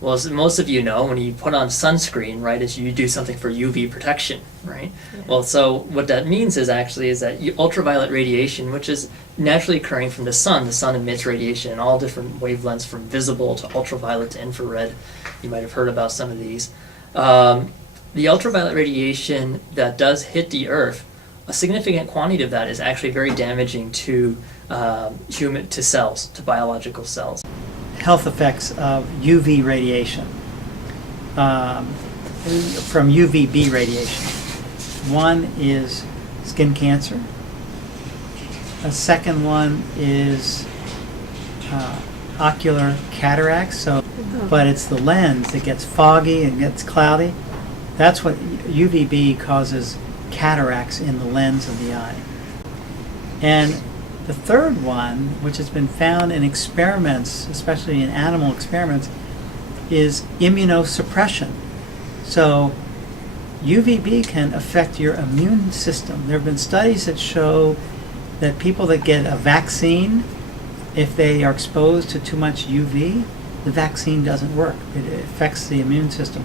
Well, as most of you know, when you put on sunscreen, right, is you do something for UV protection, right? Yeah. Well, so what that means is that ultraviolet radiation, which is naturally occurring from the sun emits radiation in all different wavelengths from visible to ultraviolet to infrared. You might have heard about some of these. The ultraviolet radiation that does hit the Earth, a significant quantity of that is actually very damaging to cells, to biological cells. Health effects of UV radiation, from UVB radiation. One is skin cancer. A second one is ocular cataracts. But it's the lens that gets foggy and gets cloudy. That's what UVB causes, cataracts in the lens of the eye. And the third one, which has been found in experiments, especially in animal experiments, is immunosuppression. So UVB can affect your immune system. There have been studies that show that people that get a vaccine, if they are exposed to too much UV, the vaccine doesn't work. It affects the immune system.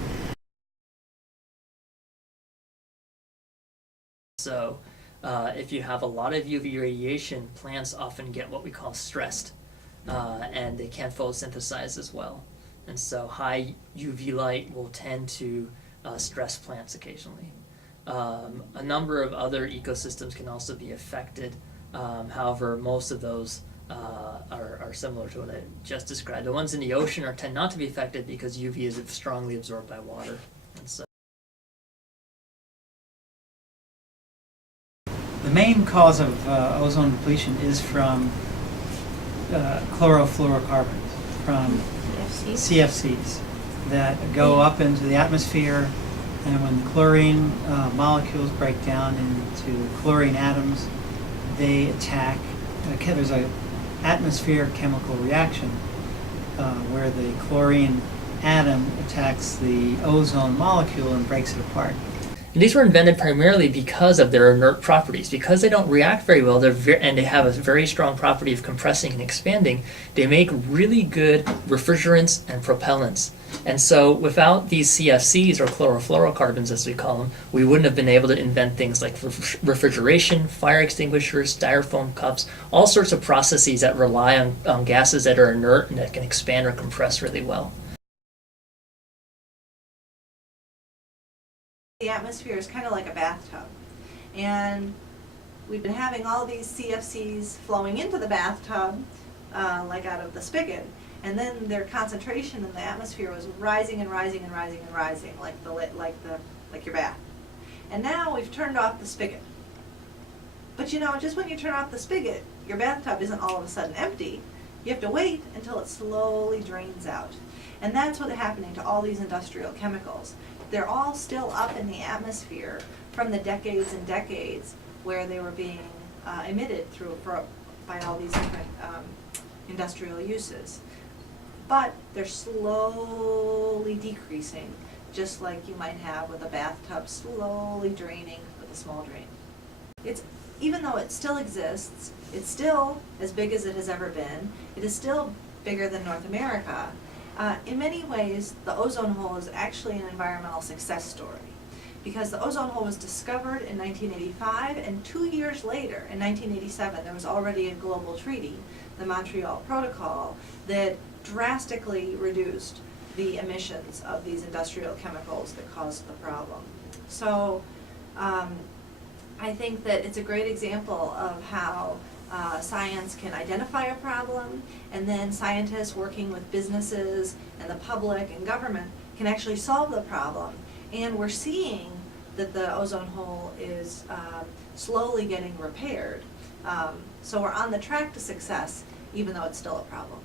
So if you have a lot of UV radiation, plants often get what we call stressed, and they can't photosynthesize as well. And so high UV light will tend to stress plants occasionally. A number of other ecosystems can also be affected. However, most of those are similar to what I just described. The ones in the ocean tend not to be affected because UV is strongly absorbed by water. And so The main cause of ozone depletion is from chlorofluorocarbons, from CFCs that go up into the atmosphere, and when the chlorine molecules break down into chlorine atoms, they attack. There's an atmospheric chemical reaction where the chlorine atom attacks the ozone molecule and breaks it apart. And these were invented primarily because of their inert properties. Because they don't react very well, and they have a very strong property of compressing and expanding, they make really good refrigerants and propellants. And so without these CFCs, or chlorofluorocarbons as we call them, we wouldn't have been able to invent things like refrigeration, fire extinguishers, styrofoam cups, all sorts of processes that rely on gases that are inert and that can expand or compress really well. The atmosphere is kind of like a bathtub, and we've been having all these CFCs flowing into the bathtub, like out of the spigot, and then their concentration in the atmosphere was rising and rising and rising and rising, like your bath. And now we've turned off the spigot. But you know, just when you turn off the spigot, your bathtub isn't all of a sudden empty. You have to wait until it slowly drains out. And that's what's happening to all these industrial chemicals. They're all still up in the atmosphere from the decades and decades where they were being emitted by all these different industrial uses. But they're slowly decreasing, just like you might have with a bathtub slowly draining with a small drain. Even though it still exists, it's still as big as it has ever been. It is still bigger than North America. In many ways, the ozone hole is actually an environmental success story, because the ozone hole was discovered in 1985, and 2 years later, in 1987, there was already a global treaty, the Montreal Protocol, that drastically reduced the emissions of these industrial chemicals that caused the problem. So I think that it's a great example of how science can identify a problem, and then scientists working with businesses and the public and government can actually solve the problem. And we're seeing that the ozone hole is slowly getting repaired. So we're on the track to success, even though it's still a problem.